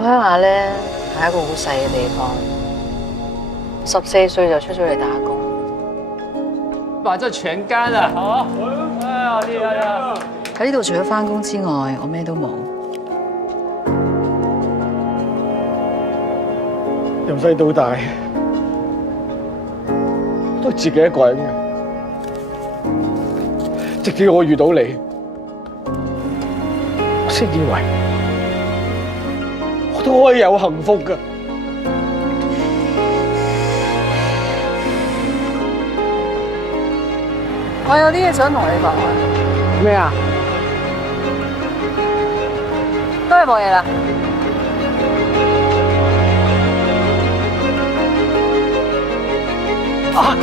我鄉下咧係一個好細嘅地方，14歲就出咗嚟打工。哇！這全乾啦，好，哎呀，厲害呀！喺呢度除咗返工之外，我咩都冇。由細到大都係自己一個人嘅，直至我遇到你，我先以為我都可以有幸福㗎。我有啲嘢想同你講啊。咩啊？都係冇嘢啦。啊！